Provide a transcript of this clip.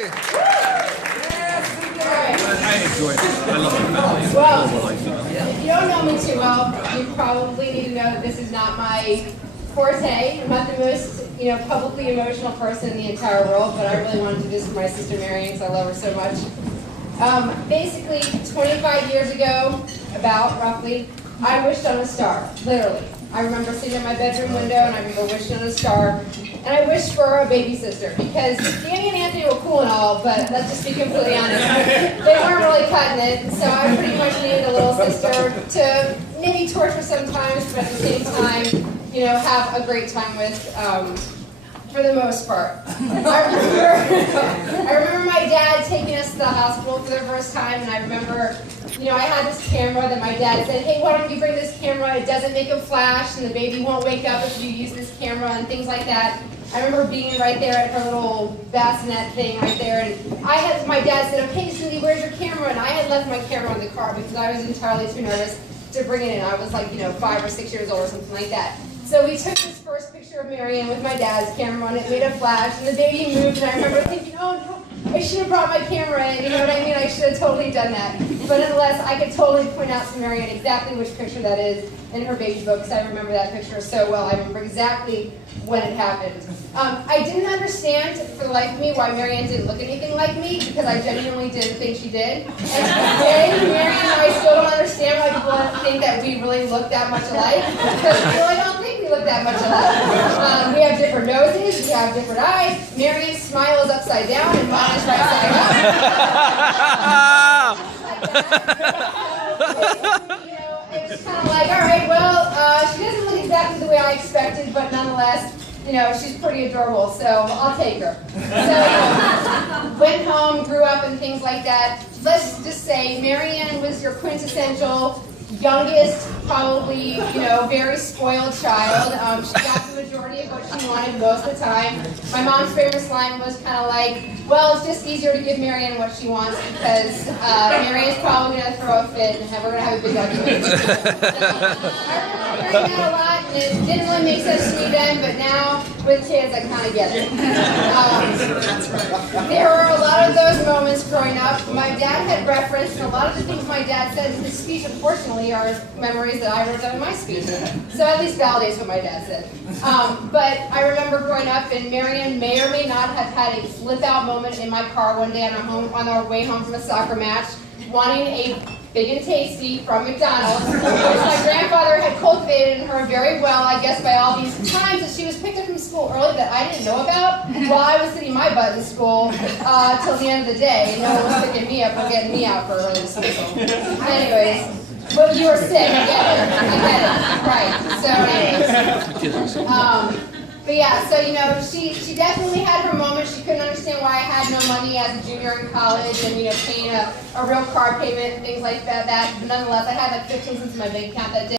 I enjoy it. I love it. Well, if you don't know me too well, you probably need to know that this is not my forte. I'm not the most, publicly emotional person in the entire world, but I really wanted to do this for my sister Marion because I love her so much. Basically, 25 years ago, about roughly, I wished on a star, literally. I remember sitting in my bedroom window and I remember wishing on a star. And I wished for a baby sister because Danny and Anthony were cool and all, but let's just be completely honest, they weren't really cutting it. So I pretty much needed a little sister to maybe torture sometimes, but at the same time, have a great time with, for the most part. I remember my dad taking us to the hospital for the first time, and I remember, I had this camera that my dad said, hey, why don't you bring this camera? It doesn't make a flash, and the baby won't wake up if you use this camera, and things like that. I remember being right there at her little bassinet thing right there, and my dad said, okay, Cindy, where's your camera? And I had left my camera in the car because I was entirely too nervous to bring it in. I was like, 5 or 6 years old or something like that. So we took this first picture of Marion with my dad's camera, and it made a flash, and the baby moved, and I remember thinking, oh no, I should have brought my camera in, you know what I mean? I should have totally done that. But nonetheless, I could totally point out to Marion exactly which picture that is in her baby book, because I remember that picture so well. I remember exactly when it happened. I didn't understand for the life of me why Marion didn't look anything like me, because I genuinely didn't think she did. And today, Marion and I still don't understand why people think that we really look that much alike, because we really don't think we look that much alike. We have different noses, we have different eyes. Marion's smile is upside down, and mine is right side up. It was kind of like, all right, well, she doesn't look exactly the way I expected, but nonetheless, she's pretty adorable, so I'll take her. So, went home, grew up, and things like that. Let's just say Marianne was your quintessential, youngest, probably, very spoiled child. She got the majority of what she wanted most of the time. My mom's famous line was kind of like, well, it's just easier to give Marianne what she wants because Marianne's probably going to throw a fit and we're going to have a big argument. I remember hearing that a lot, and it didn't really make sense to me then, but now, with kids, I kind of get it. There were a lot of those moments growing up. My dad had referenced, and a lot of the things my dad said in his speech, unfortunately, are memories that I wrote down in my speech. So at least validates what my dad said. But I remember growing up, and Marion may or may not have had a flip-out moment in my car one day on our way home from a soccer match, wanting a Big and Tasty from McDonald's, which my grandfather had cultivated in her very well, I guess, by all these times that she was picked up from school early that I didn't know about while I was sitting my butt in school till the end of the day. And no one was picking me up or getting me out for early dismissal. Anyways. Well, you were sick, I get it, right, so anyways, but yeah, so, she definitely had her moments. She couldn't understand why I had no money as a junior in college and, paying a real car payment and things like that, but nonetheless, I had like 15 cents in my bank account that day.